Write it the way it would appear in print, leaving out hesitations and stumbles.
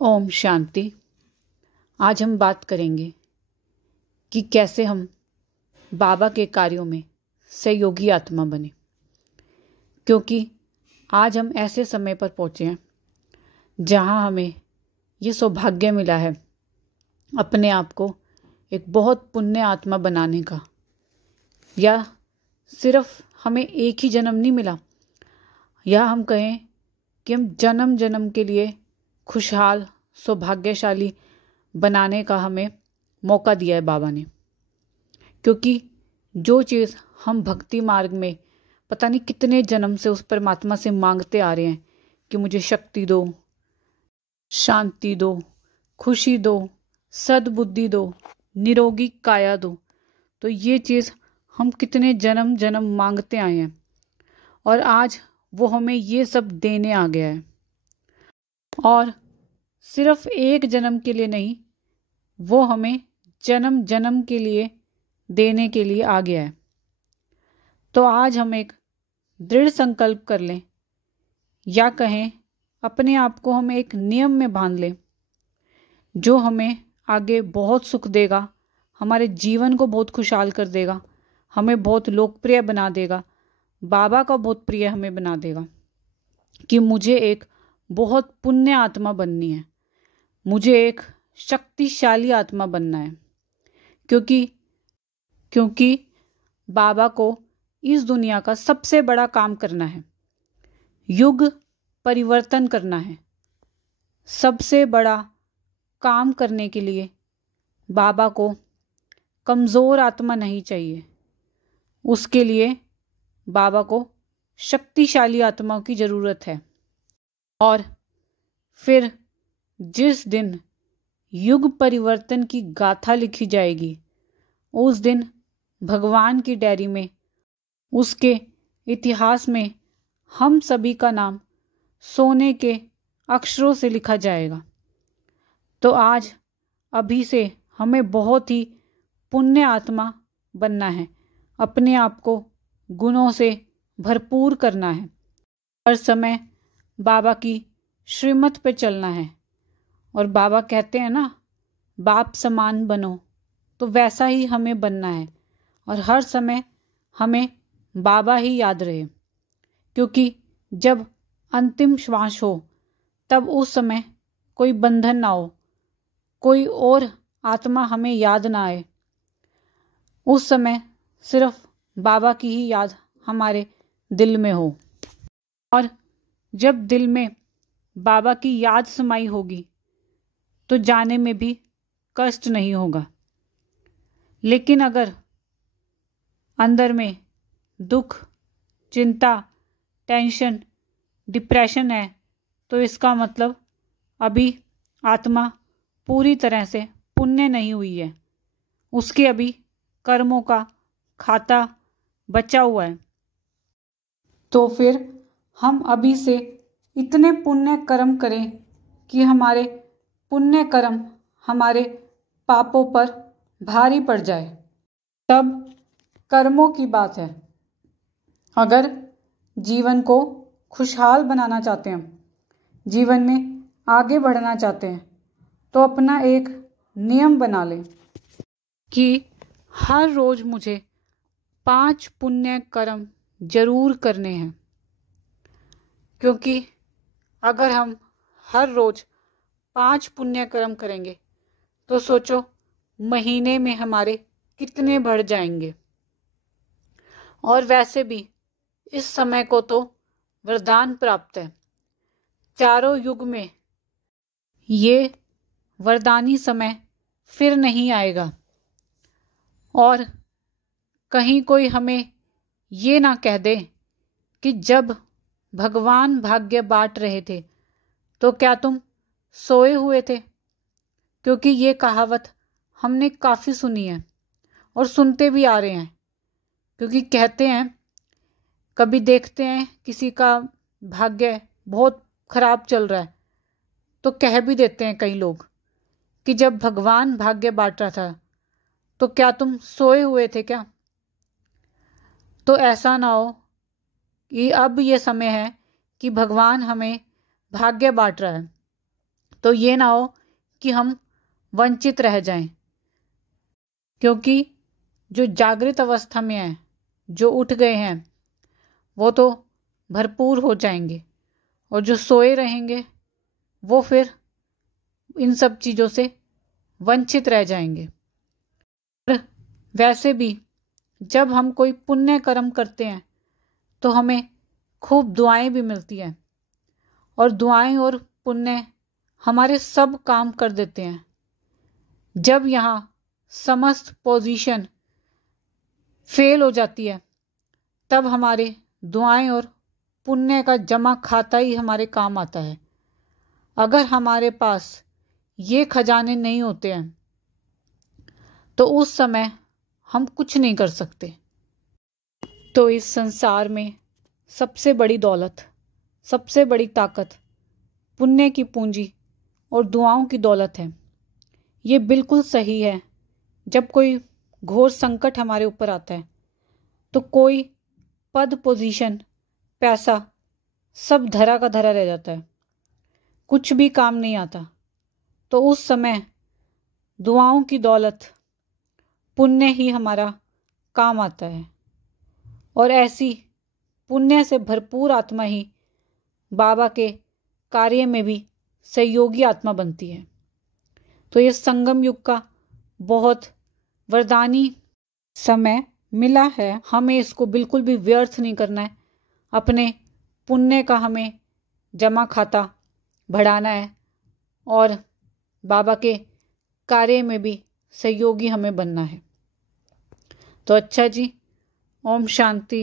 ओम शांति। आज हम बात करेंगे कि कैसे हम बाबा के कार्यों में सहयोगी आत्मा बने, क्योंकि आज हम ऐसे समय पर पहुँचे हैं जहाँ हमें ये सौभाग्य मिला है अपने आप को एक बहुत पुण्य आत्मा बनाने का। या सिर्फ हमें एक ही जन्म नहीं मिला, या हम कहें कि हम जन्म जन्म के लिए खुशहाल सौभाग्यशाली बनाने का हमें मौका दिया है बाबा ने। क्योंकि जो चीज़ हम भक्ति मार्ग में पता नहीं कितने जन्म से उस परमात्मा से मांगते आ रहे हैं कि मुझे शक्ति दो, शांति दो, खुशी दो, सद्बुद्धि दो, निरोगी काया दो, तो ये चीज़ हम कितने जन्म जन्म मांगते आए हैं और आज वो हमें ये सब देने आ गया है। और सिर्फ एक जन्म के लिए नहीं, वो हमें जन्म जन्म के लिए देने के लिए आ गया है। तो आज हम एक दृढ़ संकल्प कर लें, या कहें अपने आप को हम एक नियम में बांध लें जो हमें आगे बहुत सुख देगा, हमारे जीवन को बहुत खुशहाल कर देगा, हमें बहुत लोकप्रिय बना देगा, बाबा का बहुत प्रिय हमें बना देगा। कि मुझे एक बहुत पुण्य आत्मा बननी है, मुझे एक शक्तिशाली आत्मा बनना है। क्योंकि बाबा को इस दुनिया का सबसे बड़ा काम करना है, युग परिवर्तन करना है। सबसे बड़ा काम करने के लिए बाबा को कमज़ोर आत्मा नहीं चाहिए, उसके लिए बाबा को शक्तिशाली आत्मा की ज़रूरत है। और फिर जिस दिन युग परिवर्तन की गाथा लिखी जाएगी, उस दिन भगवान की डायरी में, उसके इतिहास में हम सभी का नाम सोने के अक्षरों से लिखा जाएगा। तो आज अभी से हमें बहुत ही पुण्य आत्मा बनना है, अपने आप को गुणों से भरपूर करना है, हर समय बाबा की श्रीमत पे चलना है। और बाबा कहते हैं ना, बाप समान बनो, तो वैसा ही हमें बनना है। और हर समय हमें बाबा ही याद रहे, क्योंकि जब अंतिम श्वास हो तब उस समय कोई बंधन ना हो, कोई और आत्मा हमें याद ना आए। उस समय सिर्फ बाबा की ही याद हमारे दिल में हो। और जब दिल में बाबा की याद समाई होगी तो जाने में भी कष्ट नहीं होगा। लेकिन अगर अंदर में दुख, चिंता, टेंशन, डिप्रेशन है, तो इसका मतलब अभी आत्मा पूरी तरह से पुण्य नहीं हुई है, उसके अभी कर्मों का खाता बचा हुआ है। तो फिर हम अभी से इतने पुण्य कर्म करें कि हमारे पुण्य कर्म हमारे पापों पर भारी पड़ जाए। तब कर्मों की बात है। अगर जीवन को खुशहाल बनाना चाहते हैं, जीवन में आगे बढ़ना चाहते हैं, तो अपना एक नियम बना लें कि हर रोज मुझे 5 पुण्य कर्म जरूर करने हैं। क्योंकि अगर हम हर रोज 5 पुण्य कर्म करेंगे तो सोचो महीने में हमारे कितने बढ़ जाएंगे। और वैसे भी इस समय को तो वरदान प्राप्त है, चारों युग में ये वरदानी समय फिर नहीं आएगा। और कहीं कोई हमें ये ना कह दे कि जब भगवान भाग्य बांट रहे थे तो क्या तुम सोए हुए थे। क्योंकि ये कहावत हमने काफ़ी सुनी है और सुनते भी आ रहे हैं। क्योंकि कहते हैं, कभी देखते हैं किसी का भाग्य बहुत खराब चल रहा है तो कह भी देते हैं कई लोग कि जब भगवान भाग्य बांट रहा था तो क्या तुम सोए हुए थे क्या। तो ऐसा ना हो कि अब ये समय है कि भगवान हमें भाग्य बांट रहा है, तो ये ना हो कि हम वंचित रह जाएं, क्योंकि जो जागृत अवस्था में हैं, जो उठ गए हैं, वो तो भरपूर हो जाएंगे, और जो सोए रहेंगे वो फिर इन सब चीज़ों से वंचित रह जाएंगे। और वैसे भी जब हम कोई पुण्य कर्म करते हैं तो हमें खूब दुआएं भी मिलती हैं, और दुआएं और पुण्य हमारे सब काम कर देते हैं। जब यहाँ समस्त पोजीशन फेल हो जाती है, तब हमारे दुआएं और पुण्य का जमा खाता ही हमारे काम आता है। अगर हमारे पास ये खजाने नहीं होते हैं तो उस समय हम कुछ नहीं कर सकते। तो इस संसार में सबसे बड़ी दौलत, सबसे बड़ी ताकत पुण्य की पूंजी और दुआओं की दौलत है। ये बिल्कुल सही है। जब कोई घोर संकट हमारे ऊपर आता है तो कोई पद, पोजीशन, पैसा सब धरा का धरा रह जाता है, कुछ भी काम नहीं आता। तो उस समय दुआओं की दौलत, पुण्य ही हमारा काम आता है, और ऐसी पुण्य से भरपूर आत्मा ही बाबा के कार्य में भी सहयोगी आत्मा बनती है। तो ये संगम युग का बहुत वरदानी समय मिला है, हमें इसको बिल्कुल भी व्यर्थ नहीं करना है। अपने पुण्य का हमें जमा खाता बढ़ाना है, और बाबा के कार्य में भी सहयोगी हमें बनना है। तो अच्छा जी, ओम शांति।